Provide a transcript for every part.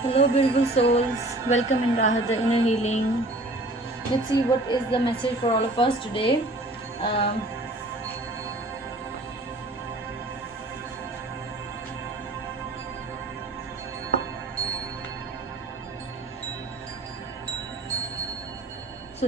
Hello, beautiful souls. Welcome in Rahat, the inner healing. Let's see what is the message for all of us today. Um,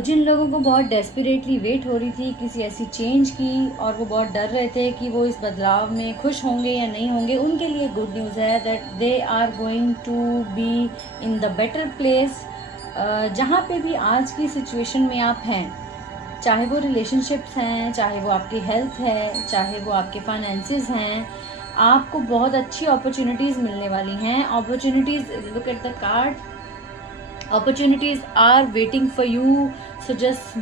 जिन लोगों को बहुत desperately wait हो रही थी किसी ऐसी चेंज की और वो बहुत डर रहे थे कि वो इस बदलाव में खुश होंगे या नहीं होंगे, उनके लिए गुड न्यूज़ है that they are going to be in the better place. जहाँ पे भी आज की सिचुएशन में आप हैं, चाहे वो रिलेशनशिप्स हैं, चाहे वो आपकी हेल्थ है, चाहे वो आपके फाइनेंसेस हैं, आपको बहुत अच्छी अपॉर्चुनिटीज़ मिलने वाली हैं। Opportunities, look at the card, opportunities are waiting for you, so just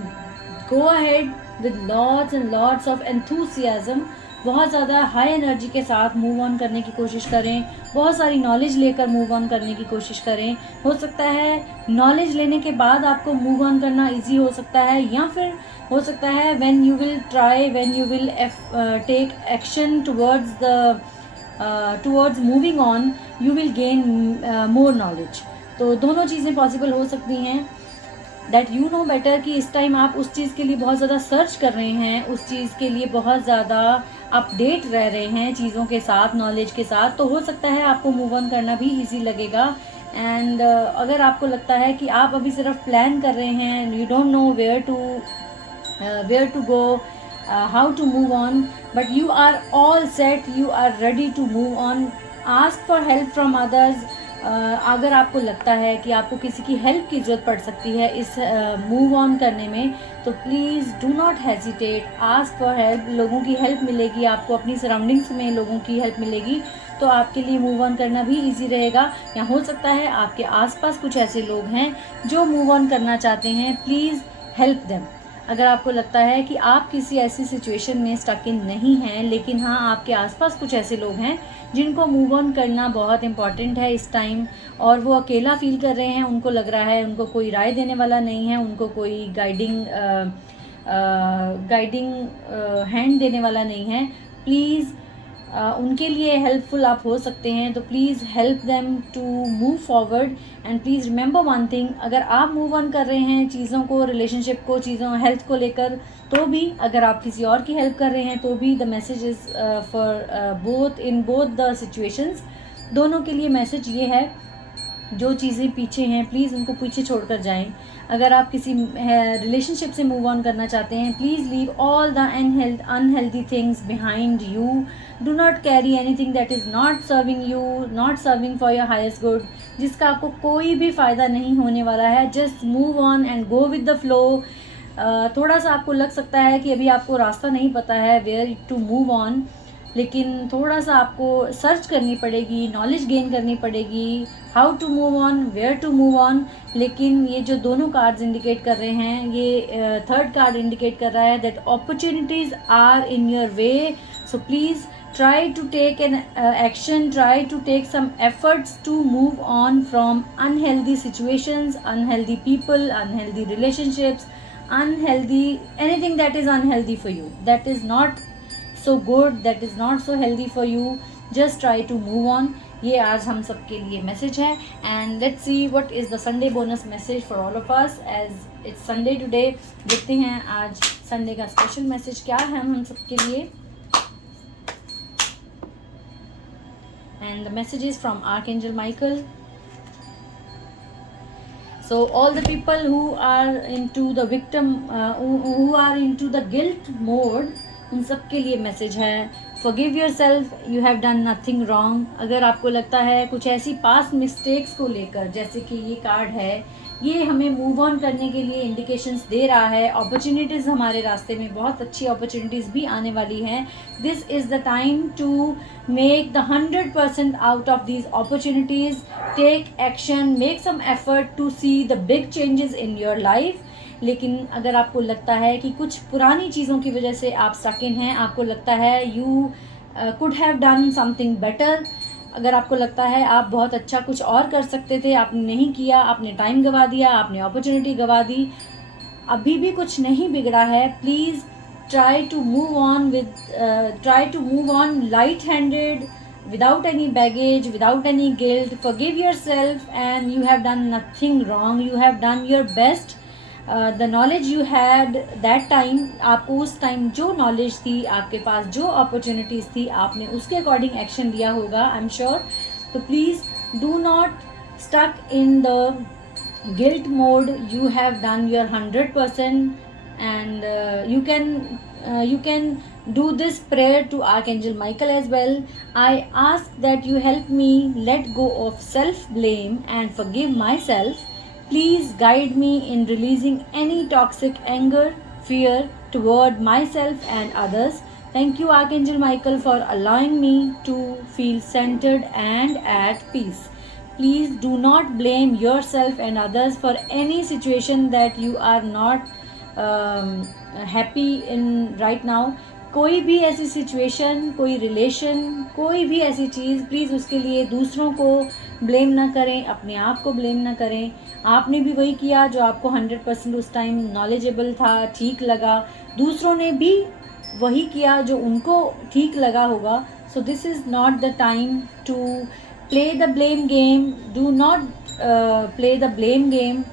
go ahead with lots and lots of enthusiasm। बहुत ज़्यादा हाई एनर्जी के साथ मूव ऑन करने की कोशिश करें, बहुत सारी नॉलेज लेकर मूव ऑन करने की कोशिश करें। हो सकता है नॉलेज लेने के बाद आपको मूव ऑन करना इजी हो सकता है, या फिर हो सकता है when you will try, when you will take action towards moving on, you will gain more knowledge. तो दोनों चीज़ें पॉसिबल हो सकती हैं। दैट यू नो बेटर कि इस टाइम आप उस चीज़ के लिए बहुत ज़्यादा सर्च कर रहे हैं, उस चीज़ के लिए बहुत ज़्यादा अपडेट रह रहे हैं चीज़ों के साथ, नॉलेज के साथ। तो हो सकता है आपको मूव ऑन करना भी ईजी लगेगा। एंड अगर आपको लगता है कि आप अभी सिर्फ प्लान कर रहे हैं, you don't know where to go, how to move on, but you are all set, you are ready to move on. Ask for help from others. अगर आपको लगता है कि आपको किसी की हेल्प की ज़रूरत पड़ सकती है इस मूव ऑन करने में, तो please do not hesitate, ask for help. लोगों की हेल्प मिलेगी आपको, अपनी सराउंडिंग्स में लोगों की हेल्प मिलेगी, तो आपके लिए मूव ऑन करना भी इजी रहेगा। या हो सकता है आपके आसपास कुछ ऐसे लोग हैं जो मूव ऑन करना चाहते हैं, प्लीज़ हेल्प देम। अगर आपको लगता है कि आप किसी ऐसी सिचुएशन में स्टक इन नहीं हैं, लेकिन हाँ आपके आसपास कुछ ऐसे लोग हैं जिनको मूव ऑन करना बहुत इम्पॉर्टेंट है इस टाइम, और वो अकेला फील कर रहे हैं, उनको लग रहा है उनको कोई राय देने वाला नहीं है, उनको कोई गाइडिंग हैंड देने वाला नहीं है, प्लीज़ उनके लिए हेल्पफुल आप हो सकते हैं। तो please help them to move forward. And please remember one thing, अगर आप मूव ऑन कर रहे हैं चीज़ों को, रिलेशनशिप को, चीज़ों हेल्थ को लेकर, तो भी अगर आप किसी और की हेल्प कर रहे हैं तो भी the message is for both, in both the situations. दोनों के लिए मैसेज ये है, जो चीज़ें पीछे हैं प्लीज़ उनको पीछे छोड़कर जाएं। अगर आप किसी रिलेशनशिप से मूव ऑन करना चाहते हैं, please leave all the unhealthy things behind you. Do not carry anything that is not serving you, not serving for your highest good, जिसका आपको कोई भी फ़ायदा नहीं होने वाला है। Just move on and go with the flow. थोड़ा सा आपको लग सकता है कि अभी आपको रास्ता नहीं पता है वेयर टू मूव ऑन, लेकिन थोड़ा सा आपको सर्च करनी पड़ेगी, नॉलेज गेन करनी पड़ेगी, how to move on, where to move on. लेकिन ये जो दोनों कार्ड्स इंडिकेट कर रहे हैं, ये थर्ड कार्ड इंडिकेट कर रहा है that opportunities are in your way. So please try to take an action, try to take some efforts to move on from unhealthy situations, unhealthy people, unhealthy relationships, unhealthy, anything that is unhealthy for you, that is not so good, that is not so healthy for you, just try to move on। ये आज हम सबके लिए message है। And let's see what is the Sunday bonus message for all of us as it's Sunday today. देखते हैं आज Sunday का स्पेशल मैसेज क्या है हम सबके लिए। And the message is from Archangel Michael. So all the people who are into the victim, who are into the guilt mode, उन सब के लिए मैसेज है, forgive yourself, you have done nothing wrong। अगर आपको लगता है कुछ ऐसी पास्ट मिस्टेक्स को लेकर, जैसे कि ये कार्ड है, ये हमें मूव ऑन करने के लिए इंडिकेशंस दे रहा है। अपॉर्चुनिटीज़ हमारे रास्ते में बहुत अच्छी अपॉर्चुनिटीज़ भी आने वाली हैं। This is the time to make the 100% out of these opportunities. Take action, make some effort to see the big changes in your life. लेकिन अगर आपको लगता है कि कुछ पुरानी चीज़ों की वजह से आप स्टक इन हैं, आपको लगता है you could have done something better, अगर आपको लगता है आप बहुत अच्छा कुछ और कर सकते थे, आपने नहीं किया, आपने टाइम गवा दिया, आपने अपॉर्चुनिटी गवा दी, अभी भी कुछ नहीं बिगड़ा है। Please try to move on light handed, without any baggage, without any guilt. Forgive yourself, and you have done nothing wrong. You have done your best. The knowledge you had that time, आपको उस time जो knowledge थी, आपके पास जो opportunities थी, आपने उसके according action लिया होगा, I'm sure. तो please do not stuck in the guilt mode. You have done your 100%, and you can do this prayer to Archangel Michael as well. I ask that you help me let go of self blame and forgive myself. Please guide me in releasing any toxic anger, fear toward myself and others. Thank you, Archangel Michael, for allowing me to feel centered and at peace. Please do not blame yourself and others for any situation that you are not happy in right now. कोई भी ऐसी situation, कोई relation, कोई भी ऐसी चीज़, please उसके लिए दूसरों को ब्लेम ना करें, अपने आप को ब्लेम ना करें. आपने भी वही किया जो आपको 100% उस टाइम नॉलेजेबल था, ठीक लगा. दूसरों ने भी वही किया जो उनको ठीक लगा होगा. So this is not the time to play the blame game. Do not play the blame game.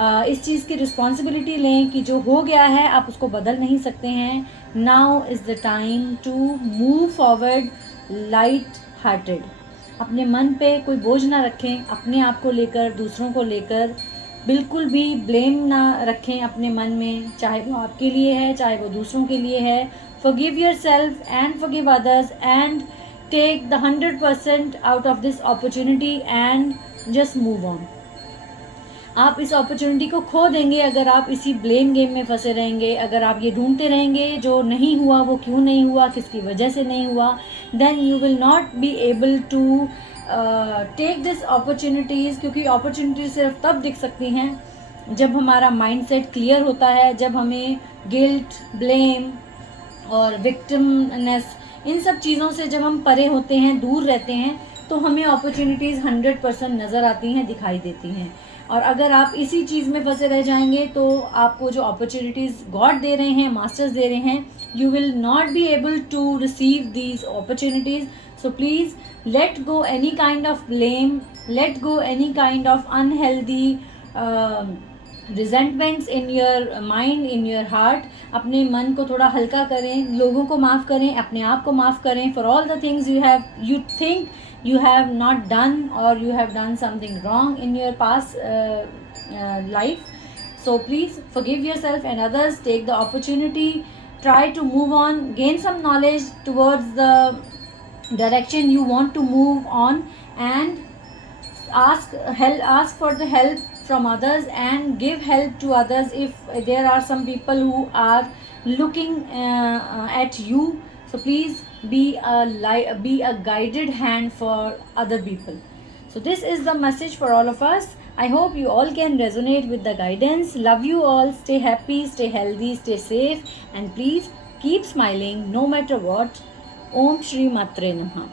इस चीज़ की रिस्पॉन्सिबिलिटी लें कि जो हो गया है आप उसको बदल नहीं सकते हैं. Now is the time to move forward light hearted. अपने मन पे कोई बोझ ना रखें, अपने आप को लेकर, दूसरों को लेकर बिल्कुल भी ब्लेम ना रखें अपने मन में, चाहे वो आपके लिए है, चाहे वो दूसरों के लिए है. Forgive yourself and forgive others and take the 100% out of this opportunity and just move on. आप इस अपॉर्चुनिटी को खो देंगे अगर आप इसी ब्लेम गेम में फंसे रहेंगे. अगर आप ये ढूंढते रहेंगे जो नहीं हुआ वो क्यों नहीं हुआ, किसकी वजह से नहीं हुआ, then you will not be able to take this opportunities. क्योंकि अपॉर्चुनिटीज सिर्फ तब दिख सकती हैं जब हमारा माइंडसेट क्लियर होता है, जब हमें गिल्ट, ब्लेम और विक्टिमनेस, इन सब चीज़ों से जब हम परे होते हैं, दूर रहते हैं, तो हमें अपॉर्चुनिटीज़ 100% नज़र आती हैं, दिखाई देती हैं. और अगर आप इसी चीज़ में फंसे रह जाएंगे तो आपको जो अपॉर्चुनिटीज़ गॉड दे रहे हैं, मास्टर्स दे रहे हैं, you will not be able to receive these opportunities. So please let go any kind of blame, let go any kind of unhealthy resentments in your mind, in your heart. अपने मन को थोड़ा हल्का करें, लोगों को माफ़ करें, अपने आप को माफ़ करें for all the things you think you have not done, or you have done something wrong in your past life. So please forgive yourself and others. Take the opportunity, try to move on, gain some knowledge towards the direction you want to move on, and ask for the help from others and give help to others if there are some people who are looking at you. So please be a guided hand for other people. So this is the message for all of us. I hope you all can resonate with the guidance. Love you all. Stay happy, stay healthy, stay safe, and please keep smiling no matter what. Om Shri Matre Namaha.